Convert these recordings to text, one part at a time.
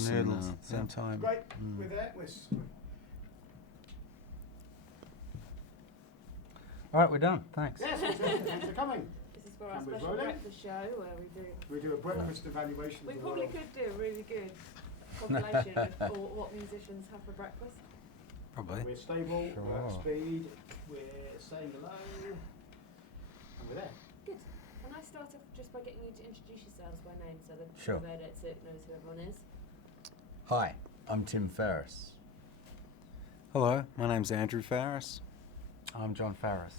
noodles. Same time. Great. With that, All right, we're done. Thanks. yes, thanks for coming. This is for our Cameras special rolling. breakfast show where We do a breakfast evaluation. we of the probably world. could do a really good compilation of what musicians have for breakfast. Probably. We're stable, we're at Sure. speed, we're saying hello, and we're there. Good. Can I start off just by getting you to introduce yourselves by name so that Sure. whoever edits it knows who everyone is? Hi, I'm Tim Ferriss. Hello, my name's Andrew Farris. I'm John Farris.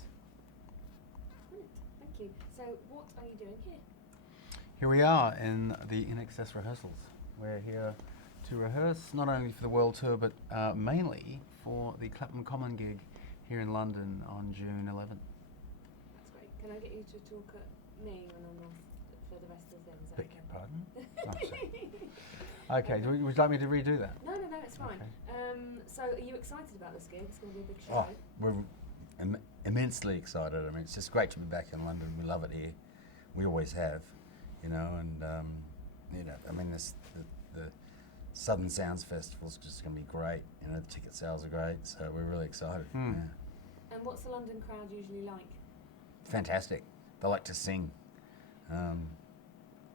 Brilliant. Thank you. So what are you doing here? Here we are in the INXS rehearsals. We're here to rehearse not only for the world tour but mainly for the Clapham Common gig here in London on June 11th. That's great. Can I get you to talk at me when I'm off for the rest of the things? Beg your pardon? Oh, sorry. Okay, would you like me to redo that? No, it's fine. Okay. So are you excited about this gig? It's going to be a big show. Oh, we're immensely excited. I mean, it's just great to be back in London. We love it here. We always have, you know, and, I mean, the Southern Sounds Festival's just going to be great. You know, the ticket sales are great, so we're really excited. Hmm. Yeah. And what's the London crowd usually like? Fantastic. They like to sing.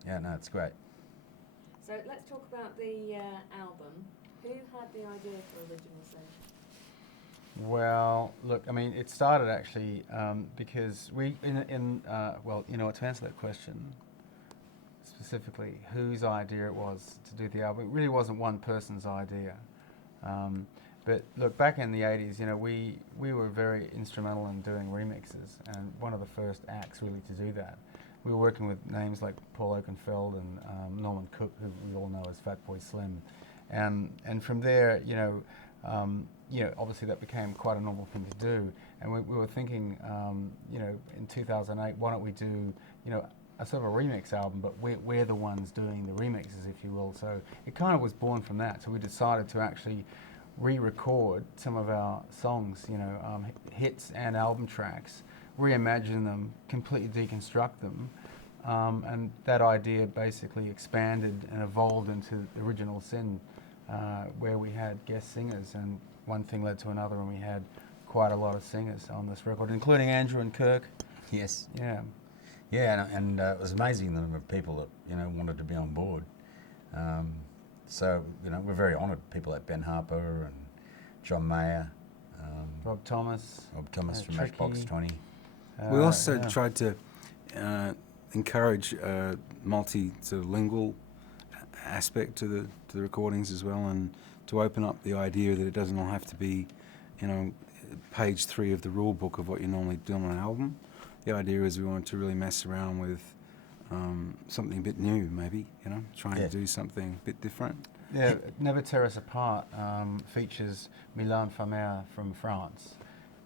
It's great. So let's talk about the album. Who had the idea for Original Sin? Well, look, I mean, it started actually because we, to answer that question specifically, whose idea it was to do the album, it really wasn't one person's idea. But look, back in the 80s, you know, we were very instrumental in doing remixes, and one of the first acts really to do that. We were working with names like Paul Oakenfold and Norman Cook, who we all know as Fatboy Slim, and from there, obviously that became quite a normal thing to do, and we were thinking, in 2008, why don't we do, a sort of a remix album, but we're the ones doing the remixes, if you will. So it kind of was born from that. So we decided to actually re-record some of our songs, hits and album tracks, reimagine them, completely deconstruct them, and that idea basically expanded and evolved into the Original Sin, where we had guest singers, and one thing led to another, and we had quite a lot of singers on this record, including Andrew and Kirk. Yes. Yeah. Yeah, and it was amazing the number of people that wanted to be on board. So we're very honoured. People like Ben Harper and John Mayer, Rob Thomas from Tricky. Matchbox 20. We also tried to encourage multi sort of lingual aspect to the recordings as well, and to open up the idea that it doesn't all have to be, page 3 of the rule book of what you normally do on an album. The idea is we wanted to really mess around with something a bit new, maybe, trying to do something a bit different. Yeah, Never Tear Us Apart features Milan Famer from France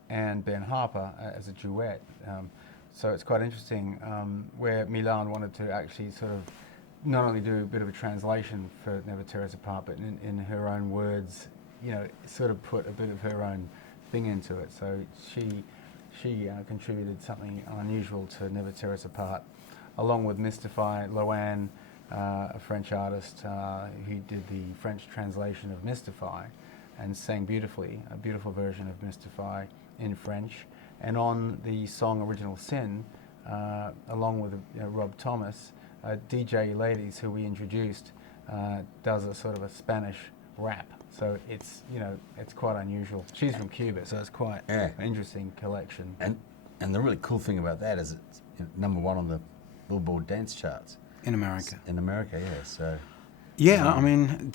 and Ben Harper as a duet. So it's quite interesting where Milan wanted to actually sort of not only do a bit of a translation for Never Tear Us Apart, but in her own words, sort of put a bit of her own thing into it. So she contributed something unusual to Never Tear Us Apart, along with Mystify, Loanne, a French artist who did the French translation of Mystify and sang beautifully, a beautiful version of Mystify in French. And on the song Original Sin, along with Rob Thomas, DJ Ladies, who we introduced, does a sort of a Spanish rap. So it's quite unusual. She's from Cuba, so it's quite an interesting collection. And the really cool thing about that is it's number 1 on the Billboard dance charts. In America. In America, yeah. So. Yeah, I mean,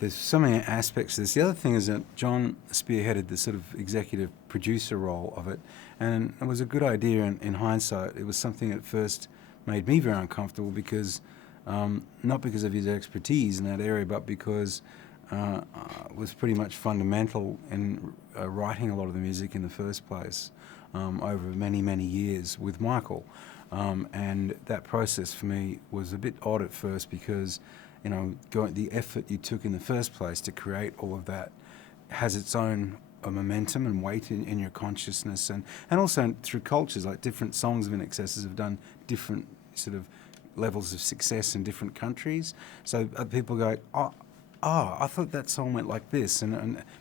there's so many aspects to this. The other thing is that John spearheaded the sort of executive producer role of it, and it was a good idea in hindsight. It was something that first made me very uncomfortable because, not because of his expertise in that area, but because it was pretty much fundamental in writing a lot of the music in the first place over many, many years with Michael. And that process for me was a bit odd at first because, the effort you took in the first place to create all of that has its own momentum and weight in your consciousness, and also through cultures. Like different songs of INXS have done different sort of levels of success in different countries. So other people go, oh, oh, I thought that song went like this,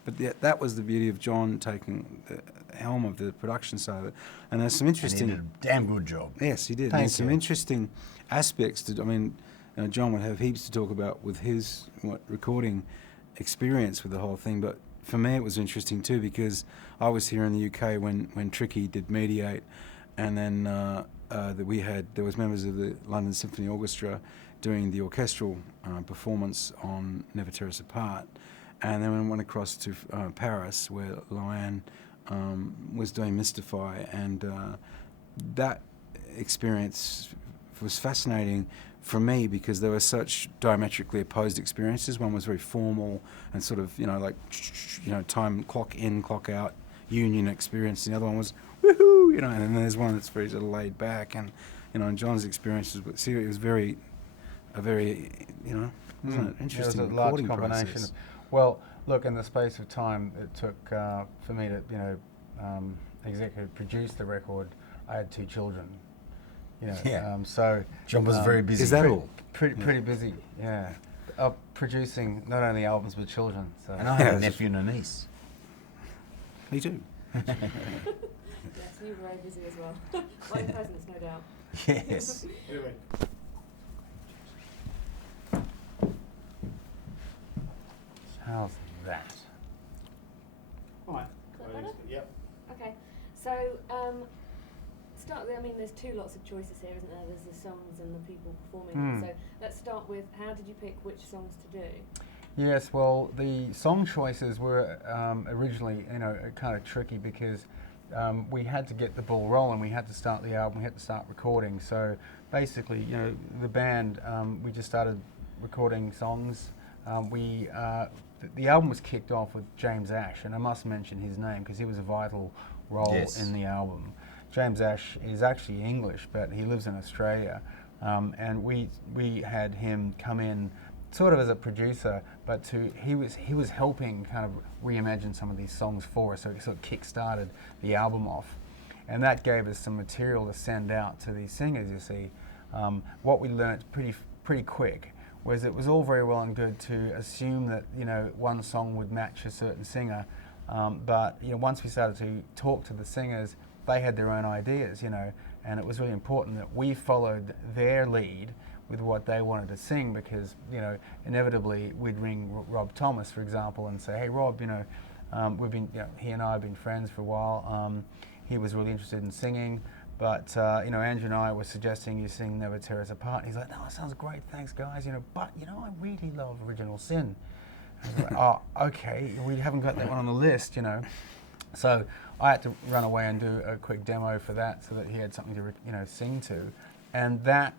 but that was the beauty of John taking the helm of the production side of it. And there's some And interesting. he did a damn good job. Yes, he did. Thank There's some you. interesting aspects to. I mean, John would have heaps to talk about with his recording experience with the whole thing. But for me, it was interesting too because I was here in the UK when Tricky did Mediate, and then there was members of the London Symphony Orchestra doing the orchestral performance on Never Tear Us Apart, and then we went across to Paris where Loanne was doing Mystify, and that experience was fascinating for me because there were such diametrically opposed experiences. One was very formal and sort of, like, time, clock in, clock out, union experience. The other one was woohoo, and then there's one that's very sort of laid back. And, and John's experiences, it was a very, wasn't it interesting It was a large recording combination. process. Well, look, in the space of time it took for me to, executive produce the record, I had 2 children. Yeah. So John was very busy. Is that all? pretty busy, yeah. Producing not only albums but children. So. And I have a nephew and a niece. Me too. Yes, you were very busy as well. My presence, no doubt. Yes. Anyway, How's that? right. Is that better? Yep. Okay, so start with, there's 2 lots of choices here, isn't there? There's the songs and the people performing them. So let's start with, how did you pick which songs to do? Yes, well, the song choices were originally, kind of tricky because we had to get the ball rolling. We had to start the album. We had to start recording. So basically, the band, we just started recording songs. The album was kicked off with James Ash, and I must mention his name because he was a vital role Yes. in the album. James Ash is actually English, but he lives in Australia, and we had him come in sort of as a producer, but he was helping kind of reimagine some of these songs for us, so he sort of kick-started the album off, and that gave us some material to send out to these singers. You see, what we learnt pretty quick was it was all very well and good to assume that one song would match a certain singer, but once we started to talk to the singers, they had their own ideas, and it was really important that we followed their lead with what they wanted to sing, because inevitably we'd ring Rob Thomas, for example, and say, hey Rob, we've been he and I have been friends for a while. He was really interested in singing, but Andrew and I were suggesting you sing Never Tear Us Apart. And he's like, no, it sounds great, thanks guys. But I really love Original Sin. And I was like, oh, okay, we haven't got that one on the list, So I had to run away and do a quick demo for that, so that he had something to sing to, and that.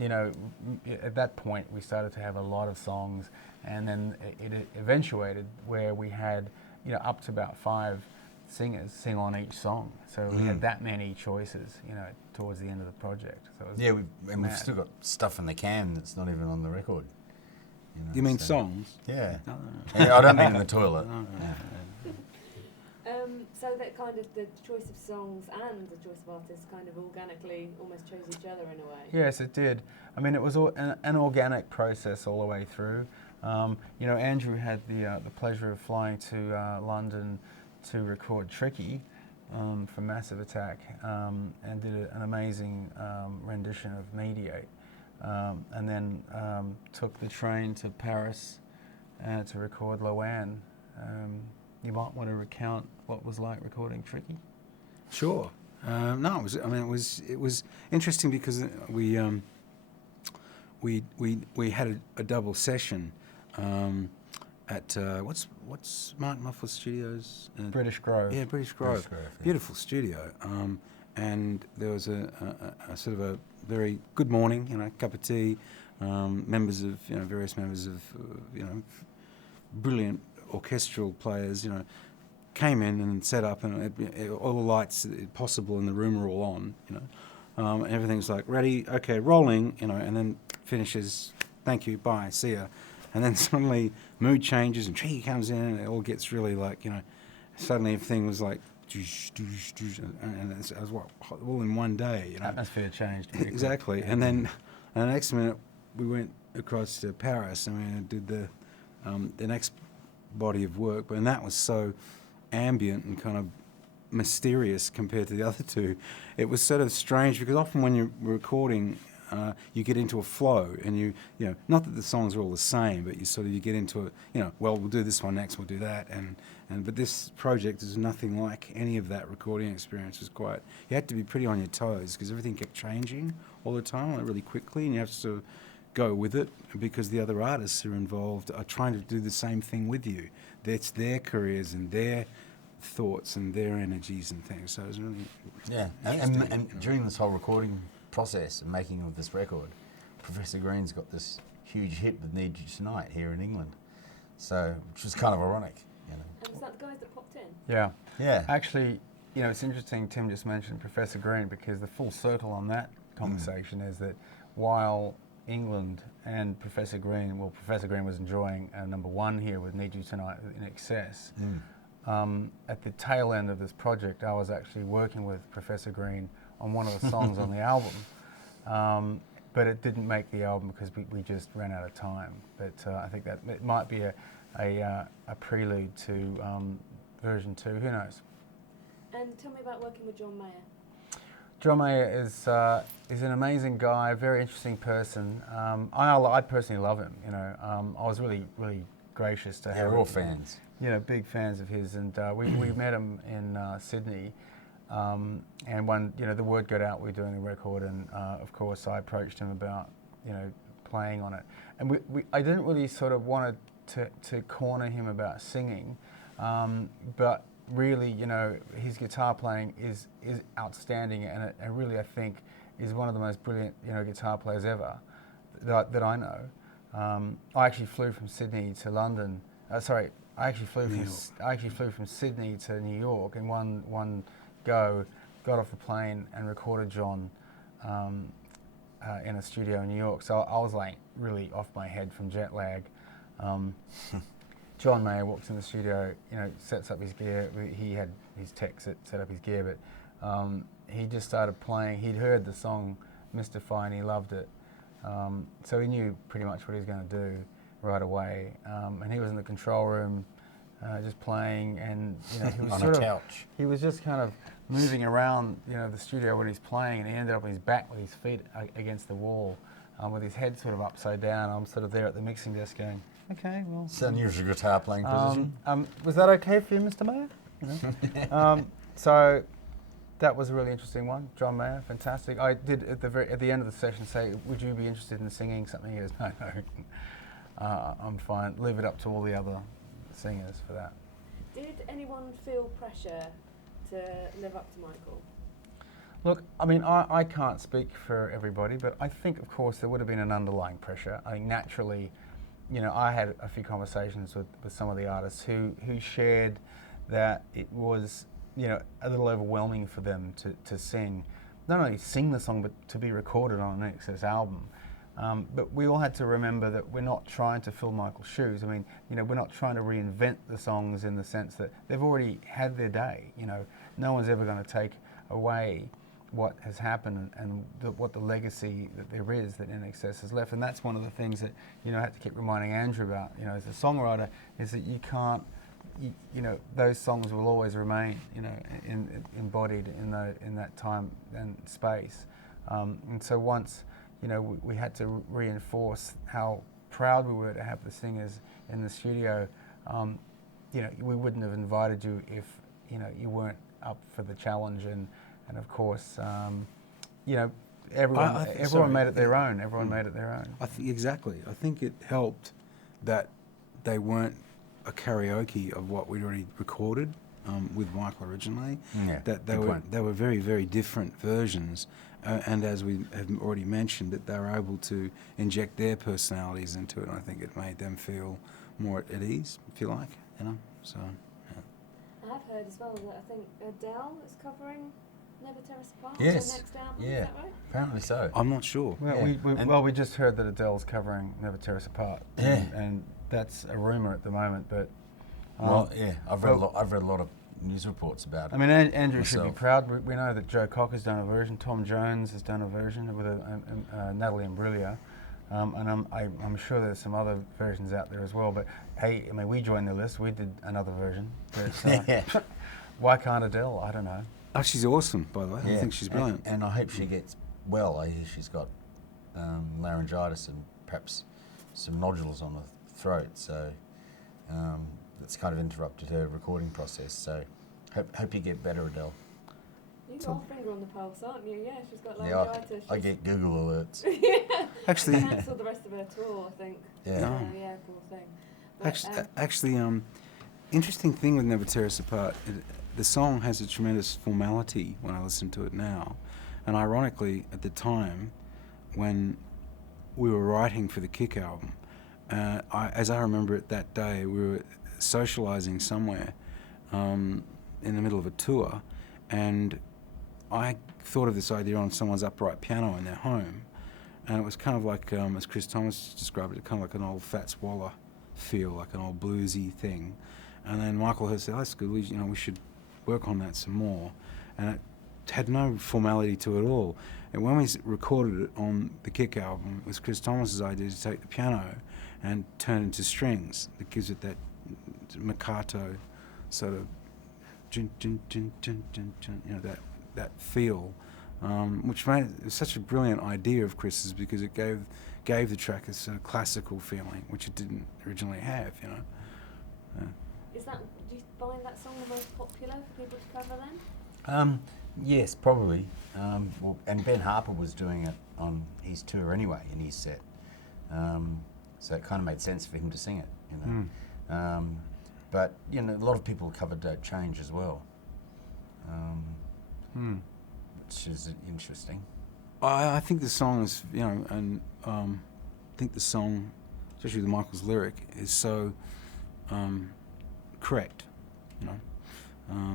At that point we started to have a lot of songs, and then it eventuated where we had, up to about 5 singers sing on each song. So we had that many choices, towards the end of the project. So it was Yeah, we've still got stuff in the can that's not even on the record. You mean so- songs? Yeah. No. Yeah, I don't mean in the toilet. No. Yeah. So that kind of the choice of songs and the choice of artists kind of organically almost chose each other in a way. Yes, it did. An organic process all the way through. Andrew had the pleasure of flying to London to record Tricky from Massive Attack, and did an amazing rendition of Mediate, and then took the train to Paris to record Loanne. You might want to recount what it was like recording Tricky. Sure. No, it was interesting because we had a double session at what's Mark Muffler's studios? British Grove. Yeah, British Grove. Grove, yeah. Beautiful studio. And there was a sort of a very good morning, cup of tea, members of various members of brilliant orchestral players, came in and set up, and all the lights possible in the room are all on, and everything's like ready, okay, rolling, and then finishes, thank you, bye, see ya, and then suddenly mood changes and Tricky comes in and it all gets really like, suddenly everything was like, and it was all in one day, Atmosphere changed. Very exactly, quick. and then the next minute we went across to Paris and we did the the next body of work, and that was so ambient and kind of mysterious compared to the other two. It was sort of strange because often when you're recording, you get into a flow, and you know, not that the songs are all the same, but you get into a, you know, well, we'll do this one next, we'll do that, and but this project is nothing like any of that recording experience. It was quite, you had to be pretty on your toes because everything kept changing all the time, like really quickly, and you have to go with it because the other artists who are involved are trying to do the same thing with you. That's their careers and their thoughts and their energies and things. So it was really And during this whole recording process and making of this record, Professor Green's got this huge hit with Need You Tonight here in England. So, which was kind of ironic, you know. And was that the guys that popped in? Yeah. Yeah. Actually, you know, it's interesting Tim just mentioned Professor Green, because the full circle on that conversation is that while England and Professor Green was enjoying #1 here with Need You Tonight with INXS. At the tail end of this project, I was actually working with Professor Green on one of the songs on the album, but it didn't make the album because we just ran out of time. But I think that it might be a prelude to version 2. Who knows? And tell me about working with John Mayer. John Mayer is an amazing guy, very interesting person. I personally love him. You know, I was really gracious to have. Yeah, we're all fans. You know, big fans of his, and we met him in Sydney. And when, you know, the word got out we were doing a record, and of course I approached him about, you know, playing on it. And I didn't really sort of want to corner him about singing, but really, you know, his guitar playing is outstanding, and it really, I think, is one of the most brilliant, you know, guitar players ever that I know. I actually flew from Sydney to London. I actually flew from Sydney to New York in one go, got off the plane and recorded John in a studio in New York. So I was like really off my head from jet lag. John Mayer walks in the studio, you know, sets up his gear. He had his tech set up his gear, but he just started playing. He'd heard the song Mystify and he loved it. So he knew pretty much what he was going to do right away. And he was in the control room just playing, and you know, he was on sort a of, couch. he was just kind of moving around, you know, the studio when he's playing, and he ended up on his back with his feet against the wall, with his head sort of upside down. I'm sort of there at the mixing desk going, okay, well. It's an unusual guitar playing position. Was that okay for you, Mr. Mayer? You know? So that was a really interesting one. John Mayer, fantastic. I did at the end of the session say, would you be interested in singing something? He goes, no, I'm fine. Leave it up to all the other singers for that. Did anyone feel pressure to live up to Michael? Look, I mean, I can't speak for everybody, but I think, of course, there would have been an underlying pressure. I think naturally, you know, I had a few conversations with some of the artists who shared that it was, you know, a little overwhelming for them to sing, not only sing the song, but to be recorded on an INXS album. But we all had to remember that we're not trying to fill Michael's shoes. I mean, you know, we're not trying to reinvent the songs in the sense that they've already had their day. You know, no one's ever going to take away what has happened and what the legacy that there is that INXS has left. And that's one of the things that, you know, I had to keep reminding Andrew about, you know, as a songwriter, is that you can't, you know, those songs will always remain, you know, embodied in that time and space. And so once, you know, we had to reinforce how proud we were to have the singers in the studio. You know, we wouldn't have invited you if, you know, you weren't up for the challenge. And of course, you know, everyone made it their own. Everyone made it their own. Exactly. I think it helped that they weren't a karaoke of what we'd already recorded with Michael originally. Yeah, that they were very, very different versions. And as we have already mentioned, that they were able to inject their personalities into it. And I think it made them feel more at ease, if you like, you know. So, yeah. I've heard as well that I think Adele is covering Never Tear Us Apart on Yes. the next album. Yeah. Is that right? Apparently so. I'm not sure. Well, Yeah. we just heard that Adele's covering Never Tear Us Apart. Yeah. And that's a rumour at the moment, but. Well, yeah, I've read a lot of news reports about it. I mean, Andrew should be myself. proud. We know that Joe Cocker's done a version, Tom Jones has done a version with Natalie Imbruglia. And I'm sure there's some other versions out there as well. But hey, I mean, we joined the list. We did another version. But, why can't Adele? I don't know. Oh, she's awesome, by the way. Yeah. I think she's brilliant. And I hope she gets well. I hear she's got laryngitis and perhaps some nodules on the throat, so that's kind of interrupted her recording process. So hope you get better, Adele. You've got a finger on the pulse, aren't you? Yeah, she's got Yeah, laryngitis. I get Google alerts. Yeah. Actually, Cancelled the rest of her tour, I think. Yeah. Yeah, poor thing. But, actually, interesting thing with Never Tear Us Apart, the song has a tremendous formality when I listen to it now. And ironically, at the time, when we were writing for the Kick album, as I remember it that day, we were socialising somewhere in the middle of a tour, and I thought of this idea on someone's upright piano in their home, and it was kind of like, as Chris Thomas described it, kind of like an old Fats Waller feel, like an old bluesy thing. And then Michael Hurst said, "That's good. We should work on that some more." And it had no formality to it at all. And when we recorded it on the Kick album, it was Chris Thomas's idea to take the piano and turn it into strings. That gives it that Mikado sort of, that feel, which made it such a brilliant idea of Chris's, because it gave the track a sort of classical feeling, which it didn't originally have. do you find that song the most popular for people to cover then? Yes, probably. And Ben Harper was doing it on his tour anyway, in his set. So it kind of made sense for him to sing it, but, a lot of people covered Don't Change as well, which is interesting. I think the song is, and I think the song, especially the Michael's lyric, is so correct.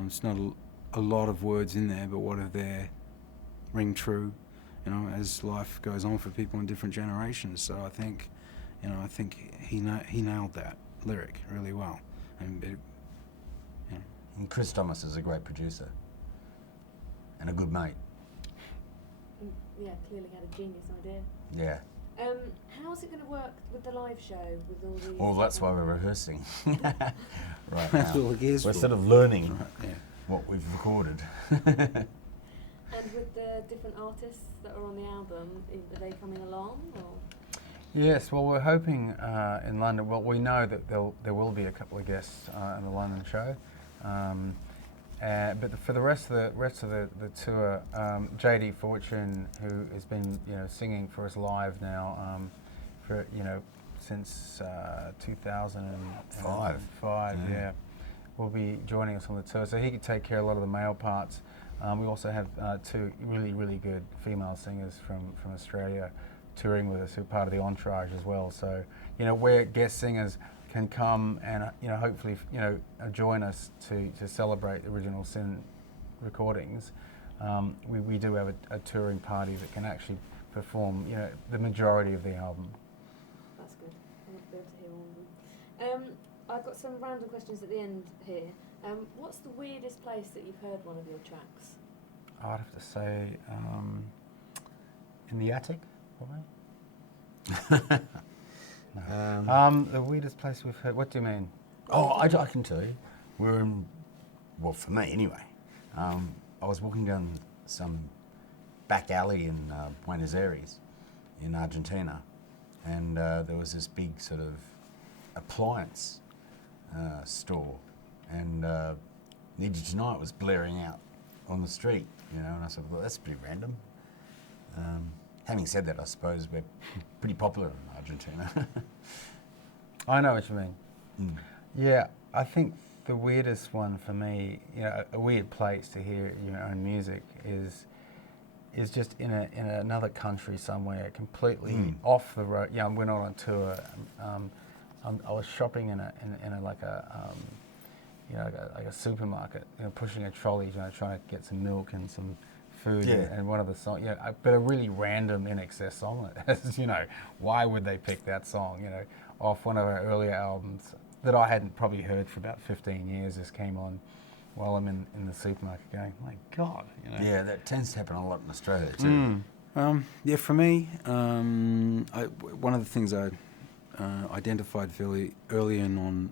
It's not a lot of words in there, but what are there ring true, as life goes on for people in different generations. So I think, he nailed that lyric really well, and And Chris Thomas is a great producer and a good mate. Yeah, clearly had a genius idea. Yeah. How's it going to work with the live show with all these? Well, that's why we're rehearsing right That's now. all it is We're for. sort of learning Yeah. what we've recorded. And with the different artists that are on the album, are they coming along? Or? Yes, well, we're hoping in London. Well, we know that there will be a couple of guests in the London show, but for the rest of the tour, JD Fortune, who has been singing for us live now for since 2005, yeah, will be joining us on the tour. So he could take care of a lot of the male parts. We also have two really good female singers from Australia touring with us, who are part of the entourage as well. So, where guest singers can come and, hopefully, join us to celebrate the original Sin recordings, we do have a touring party that can actually perform, the majority of the album. That's good. I want to be able to hear all of them. I've got some random questions at the end here. What's the weirdest place that you've heard one of your tracks? I'd have to say in the attic, probably. No. The weirdest place we've heard. What do you mean? Oh, I can tell you. We're in, well, for me anyway. I was walking down some back alley in Buenos Aires, in Argentina, and there was this big sort of appliance store, and Need You Tonight was blaring out on the street, and I sort of thought, that's pretty random. Having said that, I suppose we're pretty popular in Argentina. I know what you mean. Mm. Yeah, I think the weirdest one for me, a weird place to hear your own music is just in another country somewhere, completely off the road. Yeah, we're not on tour. I was shopping in a like a supermarket, pushing a trolley, trying to get some milk and some food, and one of the songs, but a really random INXS song. Why would they pick that song? Off one of our earlier albums that I hadn't probably heard for about 15 years. Just came on while I'm in the supermarket, going, my God, Yeah, that tends to happen a lot in Australia too. Yeah, for me, one of the things I identified fairly early on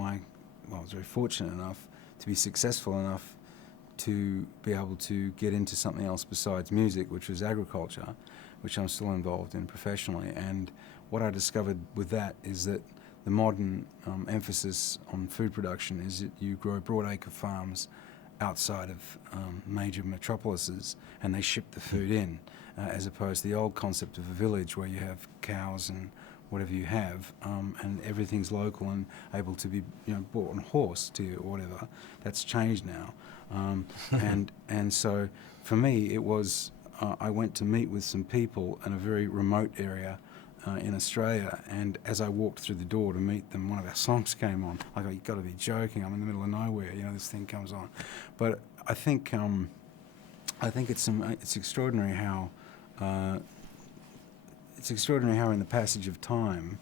I was very fortunate enough to be successful enough to be able to get into something else besides music, which was agriculture, which I'm still involved in professionally. And what I discovered with that is that the modern emphasis on food production is that you grow broadacre farms outside of major metropolises and they ship the food in, as opposed to the old concept of a village where you have cows and whatever you have, and everything's local and able to be bought on horse to you or whatever. That's changed now, and so for me it was I went to meet with some people in a very remote area in Australia, and as I walked through the door to meet them, one of our songs came on. I go, "You've got to be joking! I'm in the middle of nowhere. This thing comes on." But I think it's extraordinary how in the passage of time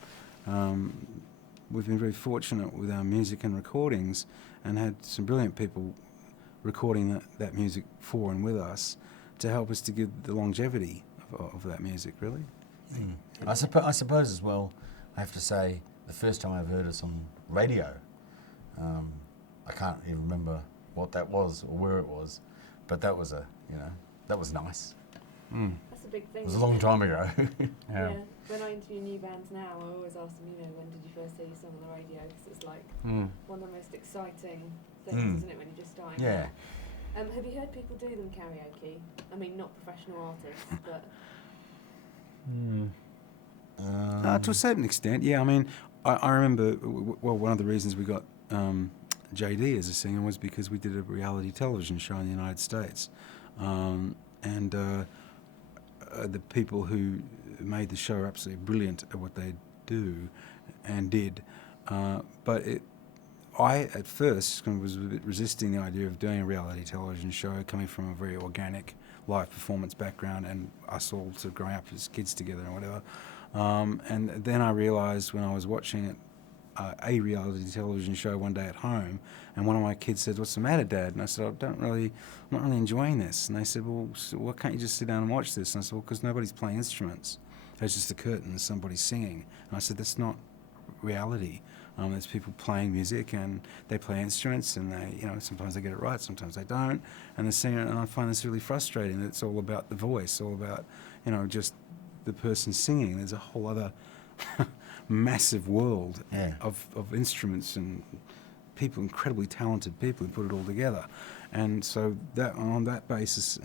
we've been very fortunate with our music and recordings, and had some brilliant people recording that music for and with us to help us to give the longevity of that music, really. Mm. I suppose as well, I have to say, the first time I've heard us on radio, I can't even remember what that was or where it was, but that was that was nice. Mm. That's a big thing. It was a long time ago. Yeah. When I interview new bands now, I always ask them, when did you first hear your song on the radio? Because it's like one of the most exciting things, isn't it, when you're just starting Yeah. out? Have you heard people do them karaoke? I mean, not professional artists, but... To a certain extent, yeah. I mean, I remember, one of the reasons we got JD as a singer was because we did a reality television show in the United States. And the people who made the show are absolutely brilliant at what they do and did. But I, at first, was a bit resisting the idea of doing a reality television show, coming from a very organic live performance background and us all sort of growing up as kids together and whatever. And then I realised when I was watching it, a reality television show one day at home, and one of my kids said, "What's the matter, Dad?" And I said, I'm not really enjoying this. And they said, "Well, so why can't you just sit down and watch this?" And I said, "Well, because nobody's playing instruments. There's just a curtain and somebody's singing." And I said, "That's not reality. There's people playing music and they play instruments, and they, sometimes they get it right, sometimes they don't, and the singer." And I find this really frustrating. It's all about the voice, all about, just the person singing. There's a whole other massive world of instruments and people, incredibly talented people who put it all together. And so that on that basis,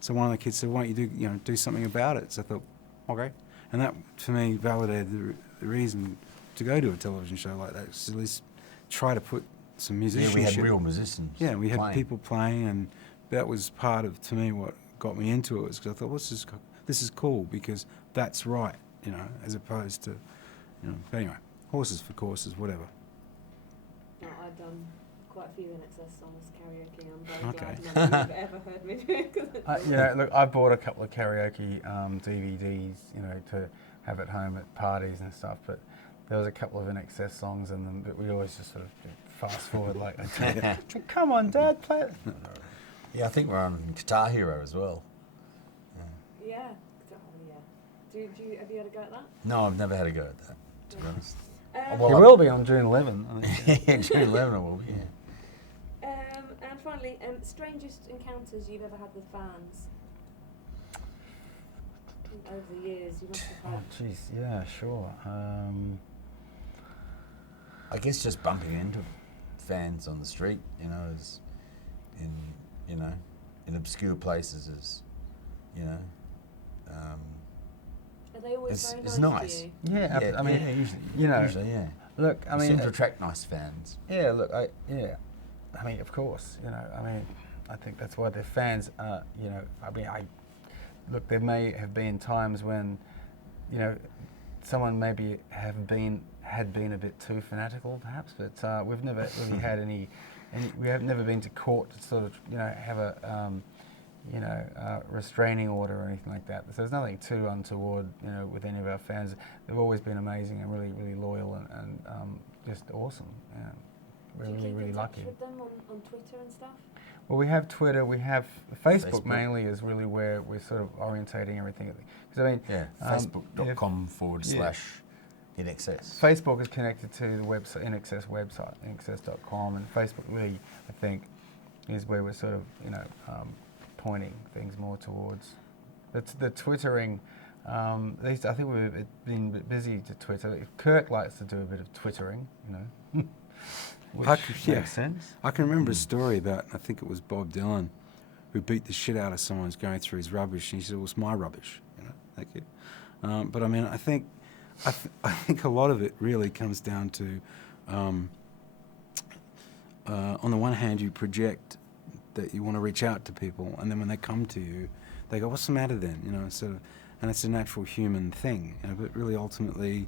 so one of the kids said, "Why don't you do something about it?" So I thought, okay, and that for me validated the reason to go to a television show like that, is at least try to put some musicianship. Yeah, we had real musicians. Yeah, we had playing. people playing, and that was part of, to me, what got me into it, was because I thought, well, this is cool because that's right, as opposed to, But anyway, horses for courses, whatever. No, I've done quite a few INXS songs karaoke. I'm very Okay. glad none of you have ever heard me do it. Look, I bought a couple of karaoke DVDs, to have at home at parties and stuff, but there was a couple of INXS songs in them, but we always just sort of fast forward like, "Come on, Dad, play it." Yeah, I think we're on Guitar Hero as well. Yeah. Have you had a go at that? No, I've never had a go at that, to be honest. You will be on June 11. Yeah, June 11 it will be, yeah. And finally, strangest encounters you've ever had with fans? Over the years, you must have had... Oh, jeez, yeah, sure. I guess just bumping into fans on the street, is in obscure places is, Are they always it's, very it's nice nice. to you? Yeah, I mean, usually, usually, yeah. Look, I mean, seem to attract nice fans. Yeah, look, I mean, of course, I think that's why they're fans. Look, there may have been times when, someone maybe had been a bit too fanatical, perhaps, but we've never really had any. We have never been to court to sort of, have a, restraining order or anything like that. So there's nothing too untoward, with any of our fans. They've always been amazing and really, really loyal and just awesome. Yeah. we're Do you really, keep really in touch lucky. with them on Twitter and stuff? Well, we have Twitter, we have Facebook, Facebook. mainly is really where we're sort of orientating everything. Because I mean, Yeah, facebook.com/INXS. Facebook is connected to the website, INXS website, INXS.com, and Facebook really, I think, is where we're sort of, pointing things more towards. The Twittering, I think we've been a bit busy to Twitter. Kirk likes to do a bit of Twittering, which makes sense. I can remember a story about, I think it was Bob Dylan, who beat the shit out of someone who's going through his rubbish, and he said, "Well, it's my rubbish," thank you. But I mean, I think a lot of it really comes down to, on the one hand, you project that you want to reach out to people, and then when they come to you, they go, "What's the matter then?" Sort of, and it's a natural human thing. But really, ultimately,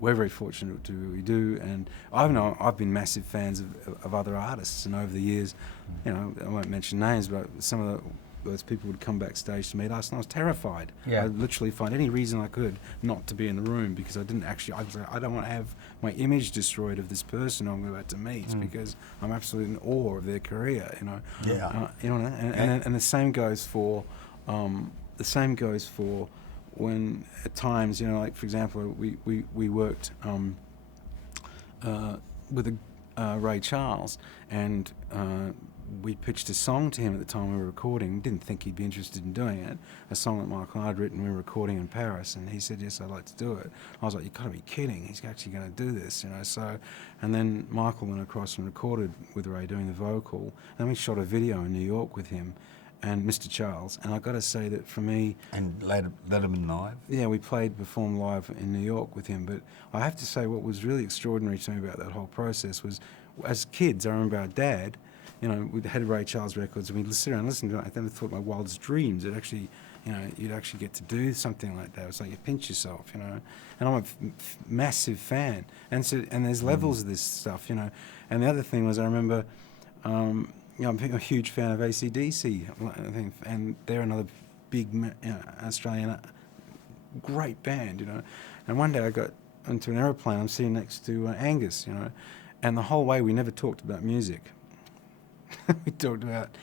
we're very fortunate to do what we do, and I've been massive fans of other artists, and over the years, I won't mention names, but some of those people would come backstage to meet us, and I was terrified. Yeah. I'd literally find any reason I could not to be in the room, because I didn't actually. I was like, I don't want to have my image destroyed of this person I'm about to meet, because I'm absolutely in awe of their career. Yeah. And the same goes for. When at times, like for example, we worked with Ray Charles, and we pitched a song to him at the time we were recording. Didn't think he'd be interested in doing it. A song that Michael and I had written. We were recording in Paris, and he said, "Yes, I'd like to do it." I was like, "You've got to be kidding! He's actually going to do this, So, and then Michael went across and recorded with Ray doing the vocal. Then we shot a video in New York with him and Mr. Charles, and I got to say that for me, And Letterman Live. yeah, we performed live in New York with him. But I have to say, what was really extraordinary to me about that whole process was, as kids, I remember our dad, we had Ray Charles records, and we'd sit around and listen to it. I never thought in my wildest dreams that actually, you'd actually get to do something like that. It's like you pinch yourself, And I'm a massive fan, and there's levels of this stuff, And the other thing was, I remember. I'm a huge fan of AC/DC, I think, and they're another big Australian great band, And one day I got into an aeroplane. I'm sitting next to Angus, and the whole way we never talked about music. We talked about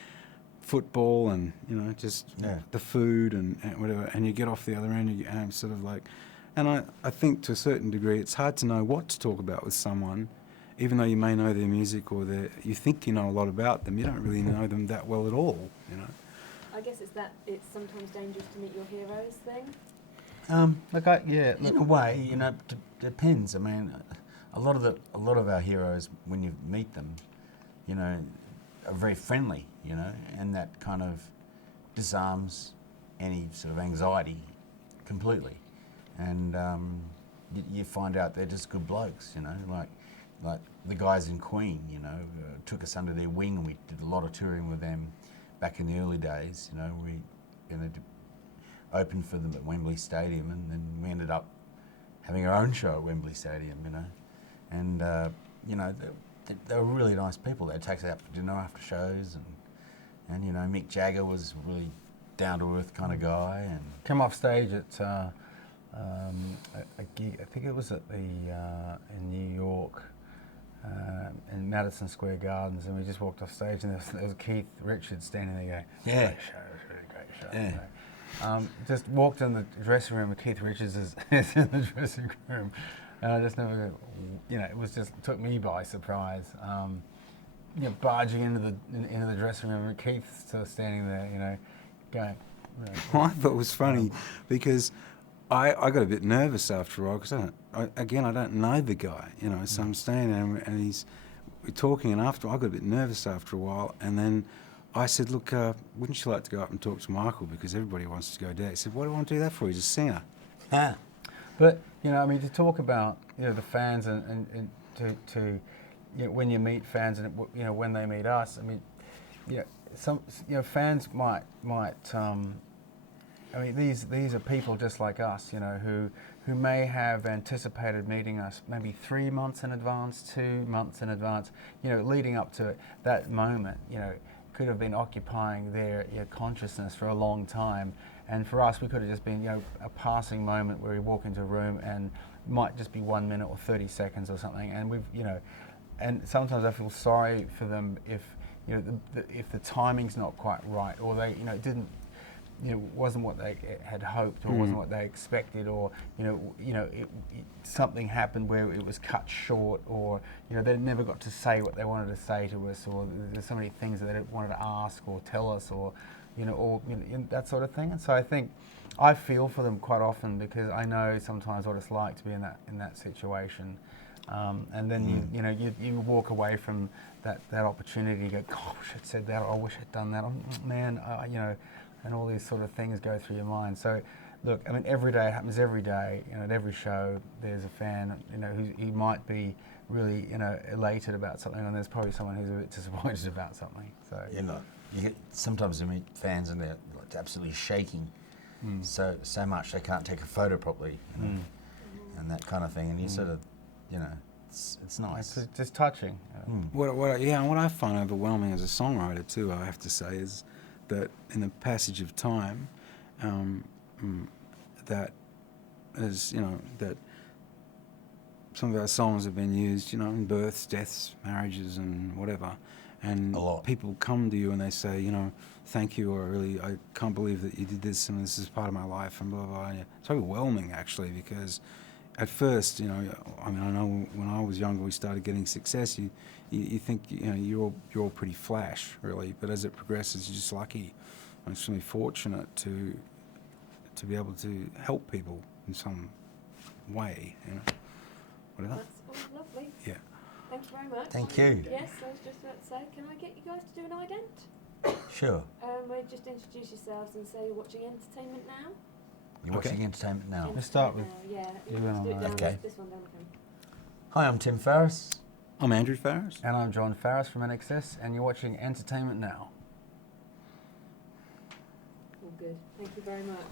football and just the food and whatever. And you get off the other end, and I'm sort of like, and I think to a certain degree, it's hard to know what to talk about with someone. Even though you may know their music or you think you know a lot about them, you don't really know them that well at all, I guess it's sometimes dangerous to meet your heroes thing. In a way, depends. I mean, a lot of our heroes, when you meet them, are very friendly, and that kind of disarms any sort of anxiety completely. And you find out they're just good blokes, like the guys in Queen, took us under their wing, and we did a lot of touring with them back in the early days. We opened for them at Wembley Stadium, and then we ended up having our own show at Wembley Stadium, And they were really nice people. They'd take us out for dinner after shows, and Mick Jagger was a really down to earth kind of guy. And Come off stage at a gig. I think it was at in New York. In Madison Square Gardens, and we just walked off stage, and there was Keith Richards standing there going, Yeah. "Great show, it was a really great show." Yeah. Just walked in the dressing room, and Keith Richards is in the dressing room, and I just never, it was just took me by surprise. Barging into the dressing room, and Keith's still standing there, going. Well, I thought it was funny because I got a bit nervous after a while, because I don't know the guy, so I'm standing there and we're talking, and after I got a bit nervous after a while, and then I said, "Look, wouldn't you like to go up and talk to Michael, because everybody wants to go there?" He said, "Why do you want to do that for? He's a singer." But to talk about the fans and to when you meet fans and when they meet us, some fans might these are people just like us, who may have anticipated meeting us maybe 3 months in advance, 2 months in advance, leading up to that moment, could have been occupying their consciousness for a long time. And for us, we could have just been, a passing moment where we walk into a room and might just be 1 minute or 30 seconds or something. And we've, and sometimes I feel sorry for them if if the timing's not quite right, or they didn't wasn't what they had hoped, or wasn't what they expected, or something happened where it was cut short, or they never got to say what they wanted to say to us, or there's so many things that they wanted to ask or tell us, or that sort of thing. And so I think I feel for them quite often, because I know sometimes what it's like to be in that situation. And then you walk away from that opportunity. You go, gosh, I said that. I wish I'd done that. Oh, man, and all these sort of things go through your mind. So, look, I mean, every day it happens. Every day, at every show, there's a fan, he might be really, elated about something, and there's probably someone who's a bit disappointed about something. So, you get sometimes you meet fans and they're like absolutely shaking, so much they can't take a photo properly, and that kind of thing. And you sort of, it's nice. It's just touching. What I find overwhelming as a songwriter too, I have to say, is that in the passage of time, that some of our songs have been used, in births, deaths, marriages, and whatever, and A lot. people come to you and they say, thank you, or I can't believe that you did this, and this is part of my life, and blah blah blah. And it's overwhelming actually, because at first, I know when I was younger, we started getting success. You think you're all pretty flash, really, but as it progresses, you're just lucky. I'm extremely fortunate to be able to help people in some way, whatever. That's all lovely. Yeah. Thank you very much. Thank you. Yes, I was just about to say, can I get you guys to do an ident? Sure. We'll just introduce yourselves and say you're watching Entertainment Now. You're watching Entertainment Now. Let's start with Entertainment Now, you yeah. and Let's do it I. down Okay. this one down from. Hi, I'm Tim Farris. I'm Andrew Farris. And I'm John Farris from INXS, and you're watching Entertainment Now. All good. Thank you very much.